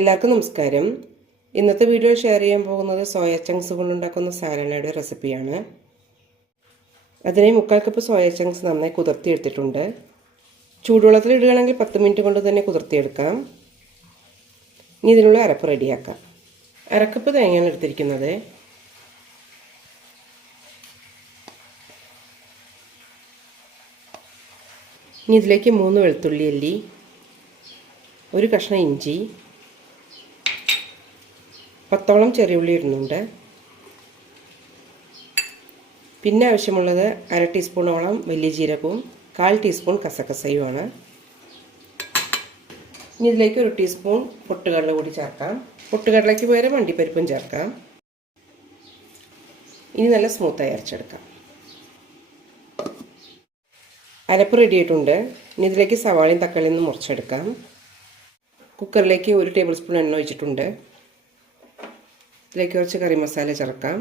എല്ലാവർക്കും നമസ്കാരം. ഇന്നത്തെ വീഡിയോ ഷെയർ ചെയ്യാൻ പോകുന്നത് സോയ ചങ്ക്സ് കൊണ്ടുണ്ടാക്കുന്ന സാലഡയുടെ റെസിപ്പിയാണ്. അതിനായി 3/4 കപ്പ് സോയ ചങ്ക്സ് നന്നായി കുതിർത്തിയെടുത്തിട്ടുണ്ട്. ചൂടുവെള്ളത്തിൽ ഇടുകയാണെങ്കിൽ 10 മിനിറ്റ് കൊണ്ട് തന്നെ കുതിർത്തിയെടുക്കാം. ഇനി ഇതിനുള്ള അരപ്പ് റെഡിയാക്കാം. അരക്കപ്പ് തേങ്ങയാണ് എടുത്തിരിക്കുന്നത്. ഇനി ഇതിലേക്ക് 3 വെളുത്തുള്ളി അല്ലി, ഒരു കഷ്ണം ഇഞ്ചി, 10ഓളം ചെറിയ ഉള്ളി ഇടുന്നുണ്ട്. പിന്നെ ആവശ്യമുള്ളത് 1/2 ടീസ്പൂണോളം വലിയ ജീരകവും 1/4 ടീസ്പൂൺ കസകസയുമാണ്. ഇനി ഇതിലേക്ക് 1 ടീസ്പൂൺ പൊട്ടുകടല കൂടി ചേർക്കാം. പൊട്ടുകടലയ്ക്ക് പകരം അണ്ടിപ്പരിപ്പും ചേർക്കാം. ഇനി നല്ല സ്മൂത്തായി അരച്ചെടുക്കാം. അരപ്പ് റെഡി ആയിട്ടുണ്ട്. ഇനി ഇതിലേക്ക് സവാളയും തക്കാളിയും ഒന്ന് മുറിച്ചെടുക്കാം. കുക്കറിലേക്ക് 1 ടേബിൾ സ്പൂൺ എണ്ണ ഒഴിച്ചിട്ടുണ്ട്. ഇതിലേക്ക് കുറച്ച് കറി മസാല ചേർക്കാം.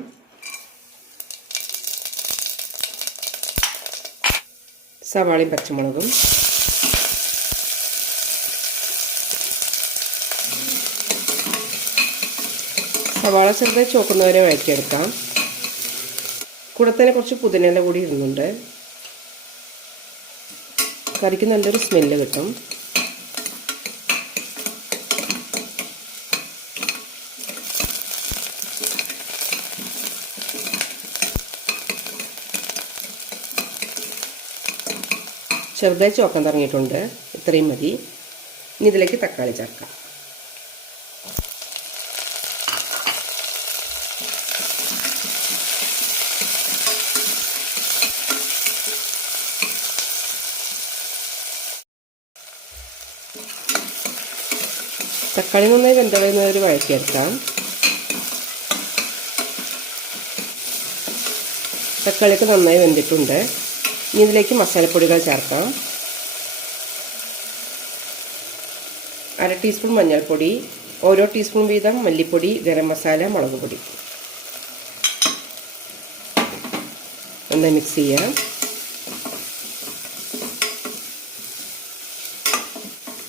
സവാളയും പച്ചമുളകും, സവാള ചെറുതായി ചോക്കുന്നവരെ വഴറ്റിയെടുക്കാം. കൂടെ തന്നെ കുറച്ച് പുതിനയില കൂടി ഇടുന്നുണ്ട്. കറിക്ക് നല്ലൊരു സ്മെല്ല് കിട്ടും. ചെറുതായി ചോക്കാൻ തുടങ്ങിയിട്ടുണ്ട്. ഇത്രയും മതി. ഇനി ഇതിലേക്ക് തക്കാളി ചേർക്കാം. തക്കാളി നന്നായി വെന്തളയുന്നവർ വഴറ്റിയെടുക്കാം. തക്കാളിയൊക്കെ നന്നായി വെന്തിട്ടുണ്ട്. ഇനി ഇതിലേക്ക് മസാലപ്പൊടികൾ ചേർക്കാം. 1/2 ടീസ്പൂൺ മഞ്ഞൾപ്പൊടി, ഓരോ ടീസ്പൂൺ വീതം മല്ലിപ്പൊടി, ഗരം മസാല, മുളക് പൊടി. നന്നായി മിക്സ് ചെയ്യാം.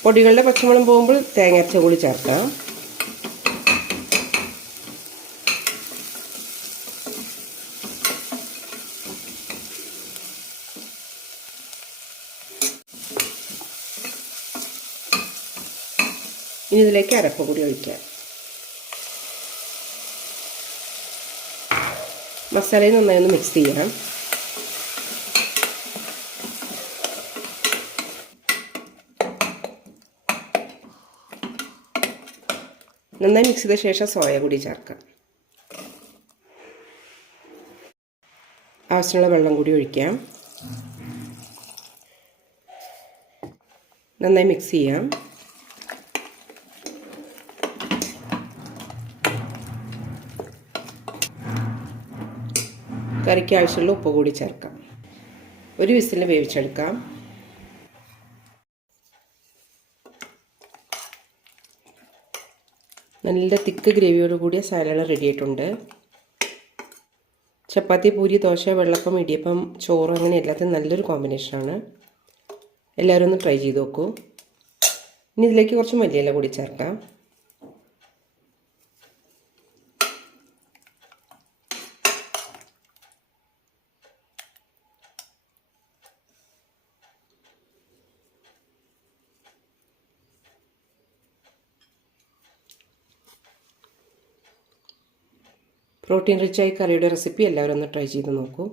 പൊടികളുടെ പച്ചമണം പോകുമ്പോൾ തേങ്ങ അരച്ച കൂടി ചേർക്കാം. ഇനി ഇതിലേക്ക് അരപ്പ് കൂടി ഒഴിക്കാം. മസാലയും നന്നായി ഒന്ന് മിക്സ് ചെയ്യാം. നന്നായി മിക്സ് ചെയ്ത ശേഷം സോയ കൂടി ചേർക്കാം. ആവശ്യമുള്ള വെള്ളം കൂടി ഒഴിക്കാം. നന്നായി മിക്സ് ചെയ്യാം. കറിക്ക് ആവശ്യമുള്ള ഉപ്പ് കൂടി ചേർക്കാം. ഒരു വിസിലിന് വേവിച്ചെടുക്കാം. നല്ല തിക്ക് ഗ്രേവിയോട് കൂടിയ സാലഡ് റെഡി ആയിട്ടുണ്ട്. ചപ്പാത്തി, പൂരി, ദോശ, വെള്ളപ്പം, ഇടിയപ്പം, ചോറ് അങ്ങനെ എല്ലാത്തിനും നല്ലൊരു കോമ്പിനേഷനാണ്. എല്ലാവരും ഒന്ന് ട്രൈ ചെയ്ത് നോക്കൂ. ഇനി ഇതിലേക്ക് കുറച്ച് മല്ലിയില കൂടി ചേർക്കാം. പ്രോട്ടീൻ റിച്ചായി കറിയുടെ റെസിപ്പി എല്ലാവരും ഒന്ന് ട്രൈ ചെയ്ത് നോക്കൂ.